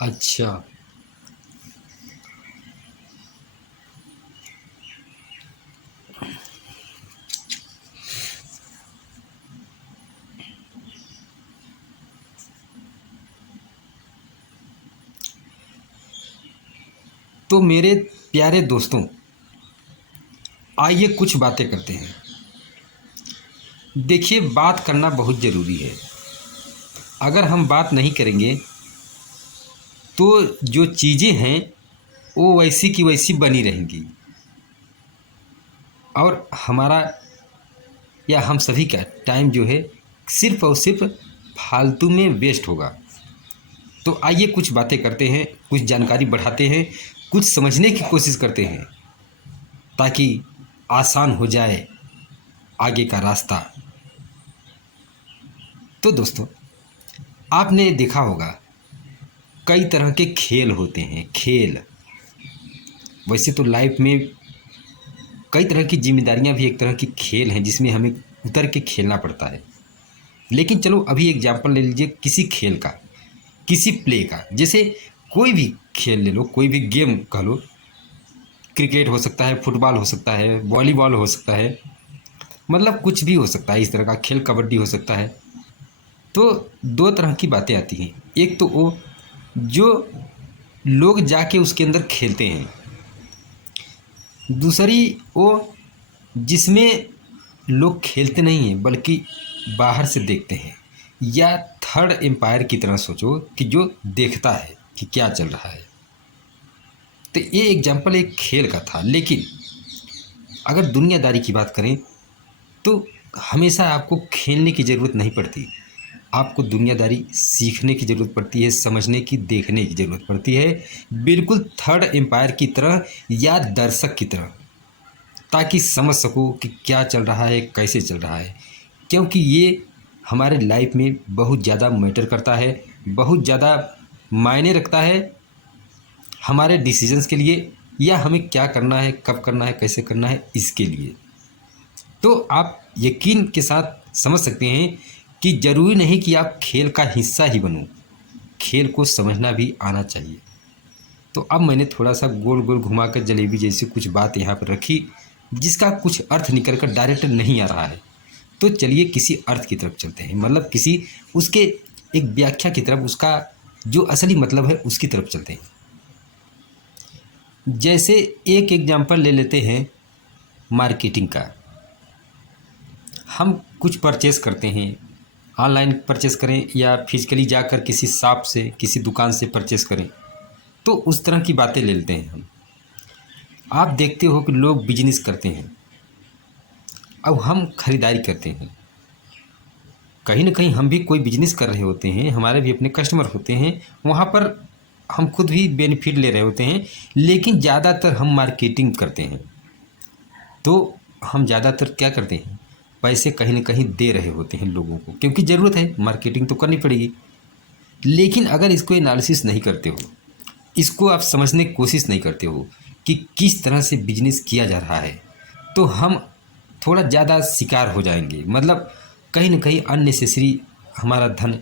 अच्छा। तो मेरे प्यारे दोस्तों, आइए कुछ बातें करते हैं। देखिए, बात करना बहुत ज़रूरी है। अगर हम बात नहीं करेंगे तो जो चीज़ें हैं वो वैसी की वैसी बनी रहेंगी और हमारा या हम सभी का टाइम जो है सिर्फ और सिर्फ फालतू में वेस्ट होगा। तो आइए कुछ बातें करते हैं, कुछ जानकारी बढ़ाते हैं, कुछ समझने की कोशिश करते हैं ताकि आसान हो जाए आगे का रास्ता। तो दोस्तों, आपने देखा होगा कई तरह के खेल होते हैं। खेल वैसे तो लाइफ में कई तरह की जिम्मेदारियां भी एक तरह की खेल हैं जिसमें हमें उतर के खेलना पड़ता है। लेकिन चलो अभी एग्जाम्पल ले लीजिए किसी खेल का, किसी प्ले का। जैसे कोई भी खेल ले लो, कोई भी गेम कह लो। क्रिकेट हो सकता है, फुटबॉल हो सकता है, वॉलीबॉल हो सकता है, मतलब कुछ भी हो सकता है। इस तरह का खेल, कबड्डी हो सकता है। तो दो तरह की बातें आती हैं। एक तो वो जो लोग जाके उसके अंदर खेलते हैं, दूसरी वो जिसमें लोग खेलते नहीं हैं बल्कि बाहर से देखते हैं, या थर्ड एम्पायर की तरह सोचो कि जो देखता है कि क्या चल रहा है। तो ये एग्जाम्पल एक खेल का था। लेकिन अगर दुनियादारी की बात करें तो हमेशा आपको खेलने की ज़रूरत नहीं पड़ती। आपको दुनियादारी सीखने की ज़रूरत पड़ती है, समझने की, देखने की ज़रूरत पड़ती है, बिल्कुल थर्ड एम्पायर की तरह या दर्शक की तरह, ताकि समझ सको कि क्या चल रहा है, कैसे चल रहा है। क्योंकि ये हमारे लाइफ में बहुत ज़्यादा मैटर करता है, बहुत ज़्यादा मायने रखता है हमारे डिसीजंस के लिए, या हमें क्या करना है, कब करना है, कैसे करना है, इसके लिए। तो आप यकीन के साथ समझ सकते हैं कि ज़रूरी नहीं कि आप खेल का हिस्सा ही बनो, खेल को समझना भी आना चाहिए। तो अब मैंने थोड़ा सा गोल गोल घुमा कर जलेबी जैसी कुछ बात यहाँ पर रखी जिसका कुछ अर्थ निकल कर डायरेक्ट नहीं आ रहा है। तो चलिए किसी अर्थ की तरफ चलते हैं, मतलब किसी उसके एक व्याख्या की तरफ, उसका जो असली मतलब है उसकी तरफ चलते हैं। जैसे एक एग्जांपल ले लेते हैं मार्केटिंग का। हम कुछ परचेस करते हैं, ऑनलाइन परचेस करें या फिजिकली जाकर किसी शॉप से, किसी दुकान से परचेस करें, तो उस तरह की बातें ले लेते हैं हम। आप देखते हो कि लोग बिजनेस करते हैं, अब हम खरीदारी करते हैं। कहीं ना कहीं हम भी कोई बिजनेस कर रहे होते हैं, हमारे भी अपने कस्टमर होते हैं, वहाँ पर हम खुद भी बेनिफिट ले रहे होते हैं। लेकिन ज़्यादातर हम मार्केटिंग करते हैं, तो हम ज़्यादातर क्या करते हैं, पैसे कहीं ना कहीं दे रहे होते हैं लोगों को, क्योंकि ज़रूरत है, मार्केटिंग तो करनी पड़ेगी। लेकिन अगर इसको एनालिसिस नहीं करते हो, इसको आप समझने की कोशिश नहीं करते हो कि किस तरह से बिजनेस किया जा रहा है, तो हम थोड़ा ज़्यादा शिकार हो जाएंगे। मतलब कहीं ना कहीं अननेसेसरी हमारा धन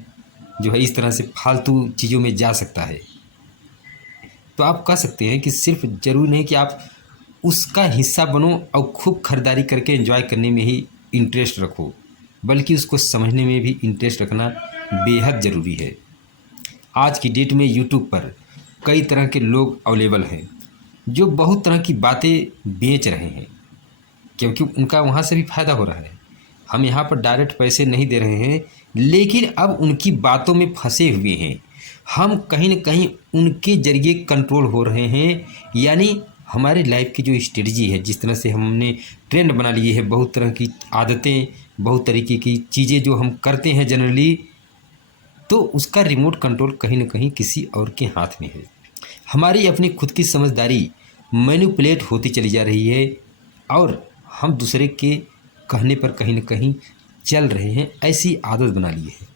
जो है इस तरह से फालतू चीज़ों में जा सकता है। तो आप कह सकते हैं कि सिर्फ ज़रूरी नहीं कि आप उसका हिस्सा बनो और खूब खरीदारी करके एंजॉय करने में ही इंटरेस्ट रखो, बल्कि उसको समझने में भी इंटरेस्ट रखना बेहद ज़रूरी है। आज की डेट में यूट्यूब पर कई तरह के लोग अवेलेबल हैं जो बहुत तरह की बातें बेच रहे हैं, क्योंकि उनका वहाँ से भी फ़ायदा हो रहा है। हम यहाँ पर डायरेक्ट पैसे नहीं दे रहे हैं, लेकिन अब उनकी बातों में फंसे हुए हैं। हम कहीं न कहीं उनके ज़रिए कंट्रोल हो रहे हैं। यानी हमारी लाइफ की जो स्ट्रेटजी है, जिस तरह से हमने ट्रेंड बना लिए है, बहुत तरह की आदतें, बहुत तरीके की चीज़ें जो हम करते हैं जनरली, तो उसका रिमोट कंट्रोल कहीं न कहीं किसी और के हाथ में है। हमारी अपनी खुद की समझदारी मैनिपुलेट होती चली जा रही है और हम दूसरे के कहने पर कहीं न कहीं चल रहे हैं, ऐसी आदत बना ली है।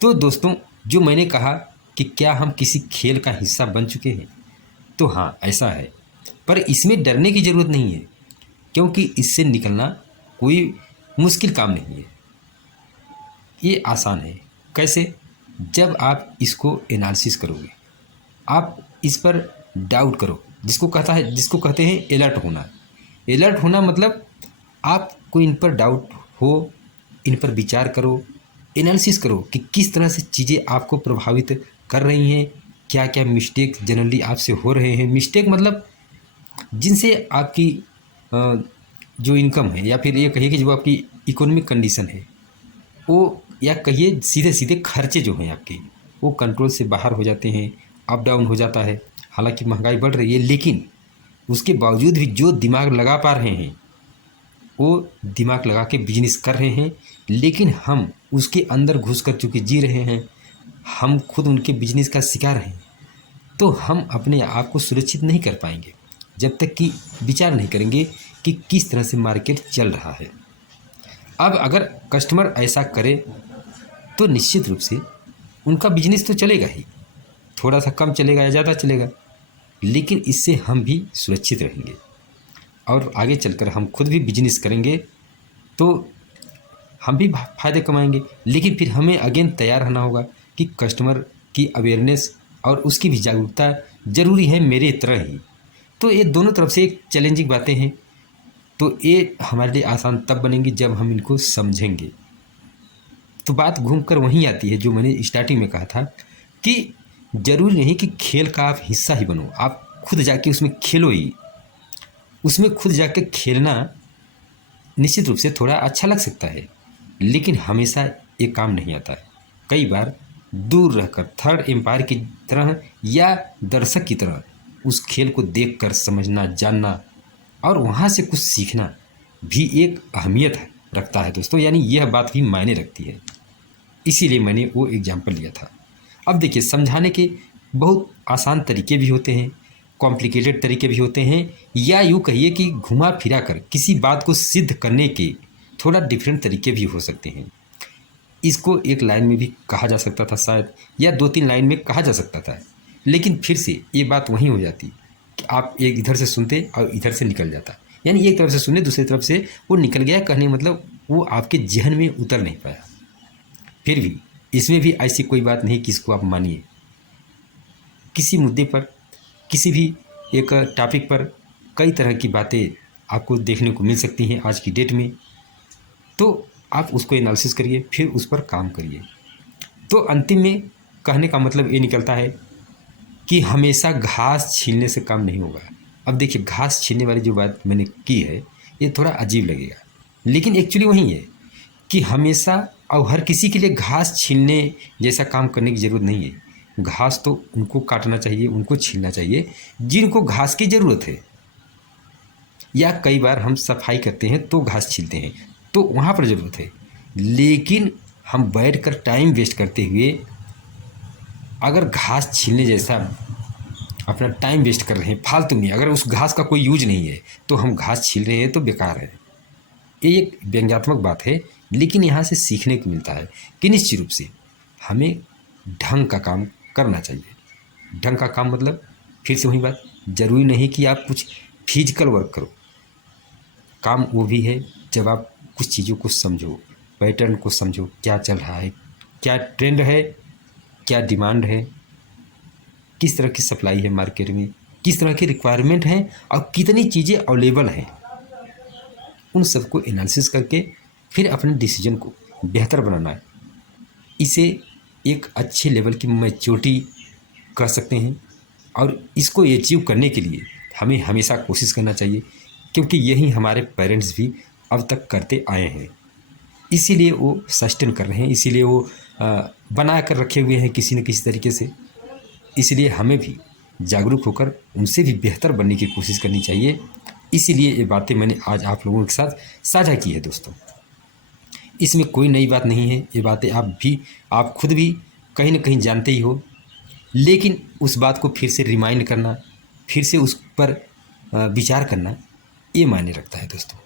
तो दोस्तों, जो मैंने कहा कि क्या हम किसी खेल का हिस्सा बन चुके हैं, तो हाँ, ऐसा है। पर इसमें डरने की ज़रूरत नहीं है, क्योंकि इससे निकलना कोई मुश्किल काम नहीं है, ये आसान है। कैसे? जब आप इसको एनालिसिस करोगे, आप इस पर डाउट करो, जिसको कहते हैं अलर्ट होना। अलर्ट होना मतलब आपको इन पर डाउट हो, इन पर विचार करो, एनालिसिस करो कि किस तरह से चीज़ें आपको प्रभावित कर रही हैं, क्या क्या मिस्टेक जनरली आपसे हो रहे हैं। मिस्टेक मतलब जिनसे आपकी जो इनकम है, या फिर ये कहिए कि जो आपकी इकोनॉमिक कंडीशन है वो, या कहिए सीधे सीधे खर्चे जो हैं आपके, वो कंट्रोल से बाहर हो जाते हैं, अप डाउन हो जाता है। हालांकि महंगाई बढ़ रही है, लेकिन उसके बावजूद भी जो दिमाग लगा पा रहे हैं वो दिमाग लगा के बिजनेस कर रहे हैं, लेकिन हम उसके अंदर घुस कर चूँकि जी रहे हैं, हम खुद उनके बिजनेस का शिकार हैं, तो हम अपने आप को सुरक्षित नहीं कर पाएंगे जब तक कि विचार नहीं करेंगे कि किस तरह से मार्केट चल रहा है। अब अगर कस्टमर ऐसा करे तो निश्चित रूप से उनका बिजनेस तो चलेगा ही, थोड़ा सा कम चलेगा या ज़्यादा चलेगा, लेकिन इससे हम भी सुरक्षित रहेंगे और आगे चलकर हम खुद भी बिजनेस करेंगे तो हम भी फ़ायदे कमाएंगे। लेकिन फिर हमें अगेन तैयार रहना होगा कि कस्टमर की अवेयरनेस और उसकी भी जागरूकता ज़रूरी है मेरे तरह ही। तो ये दोनों तरफ से एक चैलेंजिंग बातें हैं, तो ये हमारे लिए आसान तब बनेंगी जब हम इनको समझेंगे। तो बात घूम कर वहीं आती है जो मैंने स्टार्टिंग में कहा था कि ज़रूरी नहीं कि खेल का आप हिस्सा ही बनो, आप खुद जाके उसमें खेलो ही। उसमें खुद जाके खेलना निश्चित रूप से थोड़ा अच्छा लग सकता है, लेकिन हमेशा ये काम नहीं आता है। कई बार दूर रहकर थर्ड एम्पायर की तरह या दर्शक की तरह उस खेल को देखकर समझना, जानना और वहाँ से कुछ सीखना भी एक अहमियत रखता है दोस्तों, यानी यह बात भी मायने रखती है। इसीलिए मैंने वो एग्जाम्पल लिया था। अब देखिए, समझाने के बहुत आसान तरीके भी होते हैं, कॉम्प्लिकेटेड तरीके भी होते हैं, या यूँ कहिए कि घुमा फिरा कर किसी बात को सिद्ध करने के थोड़ा डिफरेंट तरीके भी हो सकते हैं। इसको एक लाइन में भी कहा जा सकता था शायद, या 2-3 लाइन में कहा जा सकता था, लेकिन फिर से ये बात वहीं हो जाती कि आप एक इधर से सुनते और इधर से निकल जाता, यानी एक तरफ से सुने दूसरी तरफ से वो निकल गया। कहने मतलब वो आपके जहन में उतर नहीं पाया। फिर भी इसमें भी ऐसी कोई बात नहीं कि इसको आप मानिए। किसी मुद्दे पर, किसी भी एक टॉपिक पर कई तरह की बातें आपको देखने को मिल सकती हैं आज की डेट में, तो आप उसको एनालिसिस करिए, फिर उस पर काम करिए। तो अंतिम में कहने का मतलब ये निकलता है कि हमेशा घास छीलने से काम नहीं होगा। अब देखिए, घास छीलने वाली जो बात मैंने की है ये थोड़ा अजीब लगेगा, लेकिन एक्चुअली वही है कि हमेशा और हर किसी के लिए घास छीलने जैसा काम करने की ज़रूरत नहीं है। घास तो उनको काटना चाहिए, उनको छीलना चाहिए जिनको घास की ज़रूरत है, या कई बार हम सफाई करते हैं तो घास छीलते हैं, तो वहाँ पर ज़रूरत है। लेकिन हम बैठकर टाइम वेस्ट करते हुए अगर घास छीलने जैसा अपना टाइम वेस्ट कर रहे हैं फालतू में, अगर उस घास का कोई यूज नहीं है तो हम घास छील रहे हैं तो बेकार है। ये एक व्यंग्यात्मक बात है, लेकिन यहाँ से सीखने को मिलता है कि निश्चित रूप से हमें ढंग का काम करना चाहिए। ढंग का काम मतलब फिर से वही बात, ज़रूरी नहीं कि आप कुछ फिजिकल वर्क करो। काम वो भी है जब आप कुछ चीज़ों को समझो, पैटर्न को समझो, क्या चल रहा है, क्या ट्रेंड है, क्या डिमांड है, किस तरह की सप्लाई है मार्केट में, किस तरह की रिक्वायरमेंट है और कितनी चीज़ें अवेलेबल हैं। उन सबको एनालिसिस करके फिर अपने डिसीजन को बेहतर बनाना है। इसे एक अच्छे लेवल की मैच्योरिटी कह सकते हैं, और इसको अचीव करने के लिए हमें हमेशा कोशिश करना चाहिए, क्योंकि यही हमारे पेरेंट्स भी अब तक करते आए हैं। इसीलिए वो सस्टेन कर रहे हैं, इसीलिए वो बना कर रखे हुए हैं किसी न किसी तरीके से। इसलिए हमें भी जागरूक होकर उनसे भी बेहतर बनने की कोशिश करनी चाहिए। इसीलिए ये बातें मैंने आज आप लोगों के साथ साझा की है दोस्तों। इसमें कोई नई बात नहीं है, ये बातें आप खुद भी कहीं ना कहीं जानते ही हो, लेकिन उस बात को फिर से रिमाइंड करना, फिर से उस पर विचार करना, ये मायने रखता है दोस्तों।